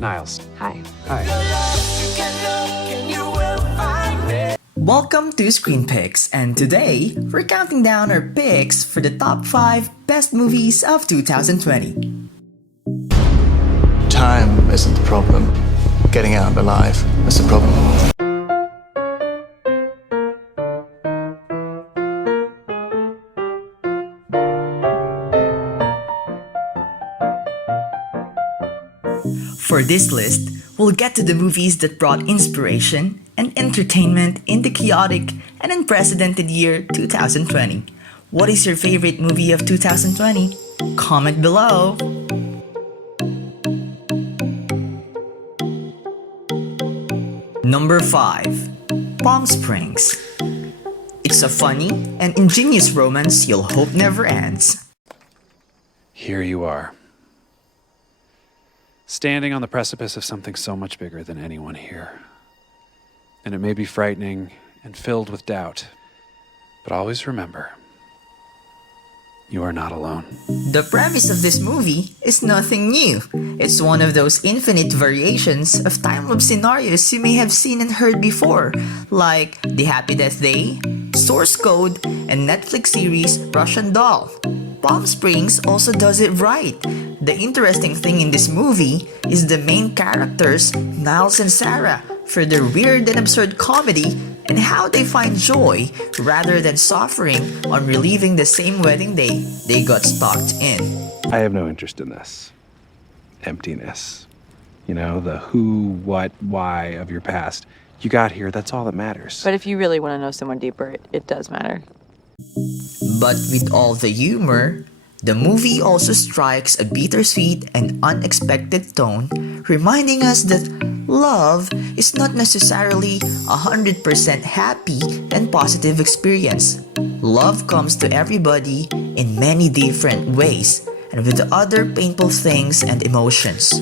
Niles. Hi. Hi. Welcome to Screen Picks, and today we're counting down our picks for the top 5 best movies of 2020. Time isn't the problem. Getting out alive is the problem. For this list, we'll get to the movies that brought inspiration and entertainment in the chaotic and unprecedented year 2020. What is your favorite movie of 2020? Comment below! Number 5. Palm Springs. It's a funny and ingenious romance you'll hope never ends. Here you are. Standing on the precipice of something so much bigger than anyone here. And it may be frightening and filled with doubt, but always remember, you are not alone. The premise of this movie is nothing new. It's one of those infinite variations of time loop scenarios you may have seen and heard before, like The Happy Death Day, Source Code, and Netflix series Russian Doll. Palm Springs also does it right. The interesting thing in this movie is the main characters, Niles and Sarah, for their weird and absurd comedy and how they find joy rather than suffering on reliving the same wedding day they got stalked in. I have no interest in this. Emptiness. You know, the who, what, why of your past. You got here, that's all that matters. But if you really want to know someone deeper, it does matter. But with all the humor, the movie also strikes a bittersweet and unexpected tone, reminding us that love is not necessarily 100% happy and positive experience. Love comes to everybody in many different ways and with other painful things and emotions.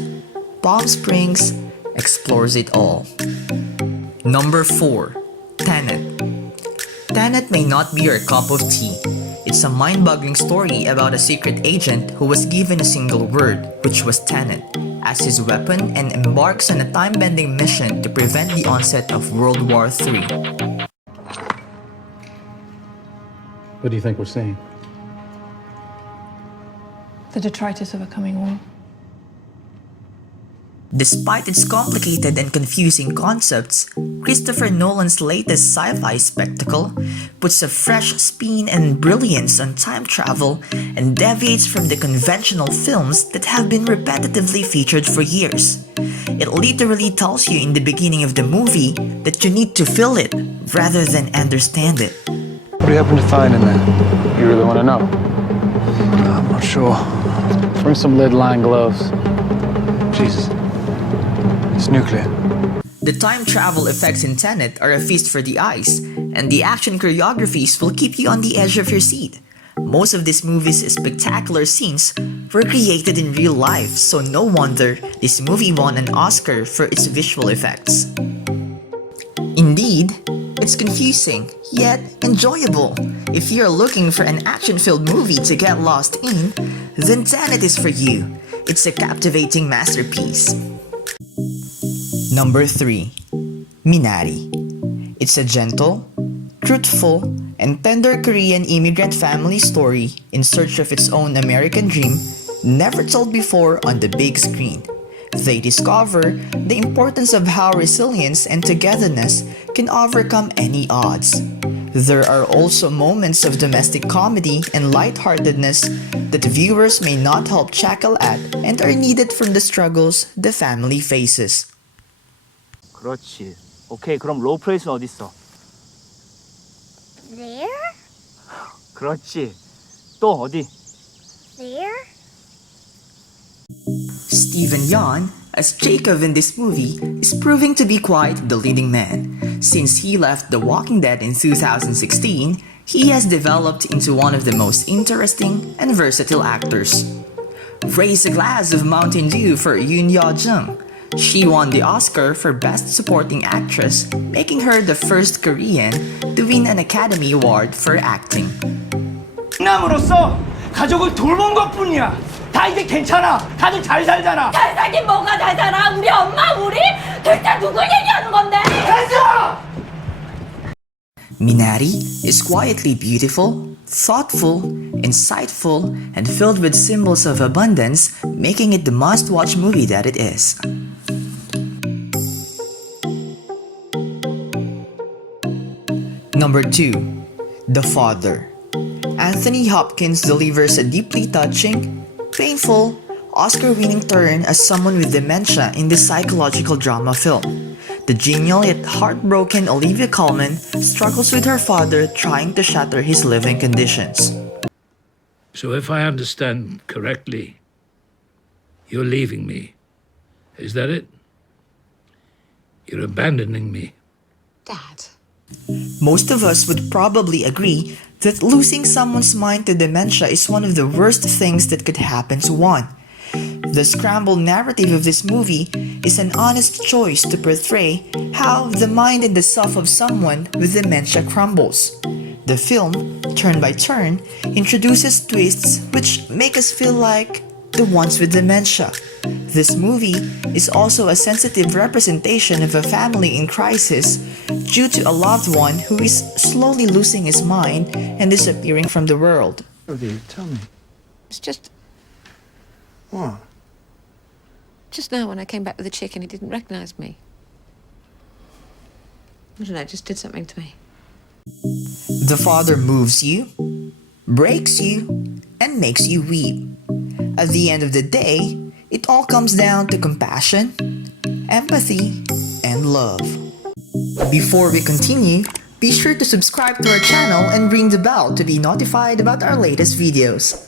Palm Springs explores it all. Number 4. Tenet. Tenet may not be your cup of tea. It's a mind-boggling story about a secret agent who was given a single word, which was Tenet, as his weapon and embarks on a time-bending mission to prevent the onset of World War III. What do you think we're seeing? The detritus of a coming war. Despite its complicated and confusing concepts, Christopher Nolan's latest sci-fi spectacle puts a fresh spin and brilliance on time travel and deviates from the conventional films that have been repetitively featured for years. It literally tells you in the beginning of the movie that you need to feel it rather than understand it. What do you happen to find in there? You really want to know? I'm not sure. Bring some lid-lined gloves. Jesus. It's nuclear. The time travel effects in Tenet are a feast for the eyes, and the action choreographies will keep you on the edge of your seat. Most of this movie's spectacular scenes were created in real life, so no wonder this movie won an Oscar for its visual effects. Indeed, it's confusing, yet enjoyable. If you're looking for an action-filled movie to get lost in, then Tenet is for you. It's a captivating masterpiece. Number 3. Minari. It's a gentle, truthful, and tender Korean immigrant family story in search of its own American dream, never told before on the big screen. They discover the importance of how resilience and togetherness can overcome any odds. There are also moments of domestic comedy and lightheartedness that viewers may not help chuckle at and are needed from the struggles the family faces. 그렇지. 오케이, 그럼 로프레이스는 어디 있어? There? 그렇지. 또 어디? There? Stephen Yeun, as Jacob in this movie, is proving to be quite the leading man. Since he left The Walking Dead in 2016, he has developed into one of the most interesting and versatile actors. Raise a glass of Mountain Dew for Yoon Yo-jung. She won the Oscar for Best Supporting Actress, making her the first Korean to win an Academy Award for acting. 남으로서 가족을 돌본 것뿐이야. 다 이제 괜찮아. 다들 잘 살잖아. 잘 살긴 뭐가 잘 살아? 우리 엄마 우리? 대체 누굴 얘기하는 건데? 됐어! Minari is quietly beautiful, thoughtful, insightful, and filled with symbols of abundance, making it the must-watch movie that it is. Number 2. The Father. Anthony Hopkins delivers a deeply touching, painful, Oscar-winning turn as someone with dementia in this psychological drama film. The genial yet heartbroken Olivia Colman struggles with her father trying to shatter his living conditions. So if I understand correctly, you're leaving me. Is that it? You're abandoning me. Dad. Most of us would probably agree that losing someone's mind to dementia is one of the worst things that could happen to one. The scrambled narrative of this movie is an honest choice to portray how the mind and the self of someone with dementia crumbles. The film, turn by turn, introduces twists which make us feel like the ones with dementia. This movie is also a sensitive representation of a family in crisis due to a loved one who is slowly losing his mind and disappearing from the world. Olivia, tell me. It's just What? just now when I came back with the chicken, he didn't recognise me. I don't know, it just did something to me. The Father moves you, breaks you, and makes you weep. At the end of the day, it all comes down to compassion, empathy, and love. Before we continue, be sure to subscribe to our channel and ring the bell to be notified about our latest videos.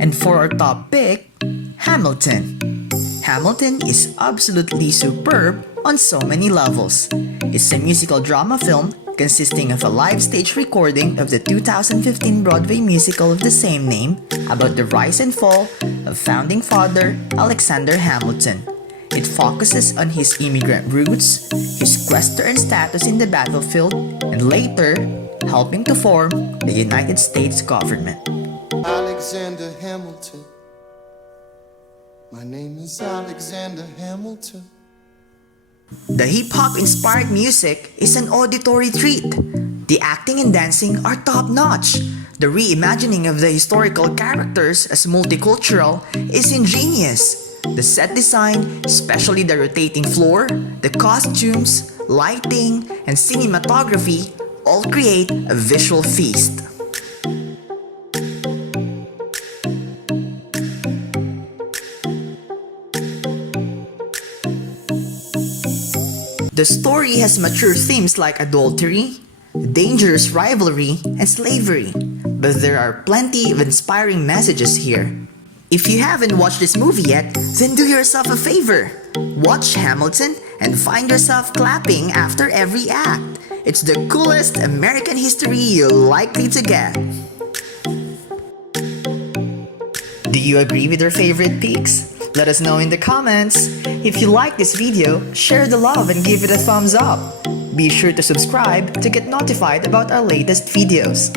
And for our top pick, Hamilton. Hamilton is absolutely superb on so many levels. It's a musical drama film consisting of a live stage recording of the 2015 Broadway musical of the same name about the rise and fall of founding father Alexander Hamilton. It focuses on his immigrant roots, his quest to earn status in the battlefield, and later helping to form the United States government. Alexander Hamilton. My name is Alexander Hamilton. The hip-hop inspired music is an auditory treat. The acting and dancing are top-notch. The reimagining of the historical characters as multicultural is ingenious. The set design, especially the rotating floor, the costumes, lighting, and cinematography all create a visual feast. The story has mature themes like adultery, dangerous rivalry, and slavery, but there are plenty of inspiring messages here. If you haven't watched this movie yet, then do yourself a favor. Watch Hamilton and find yourself clapping after every act. It's the coolest American history you're likely to get. Do you agree with our favorite picks? Let us know in the comments. If you like this video, share the love and give it a thumbs up. Be sure to subscribe to get notified about our latest videos.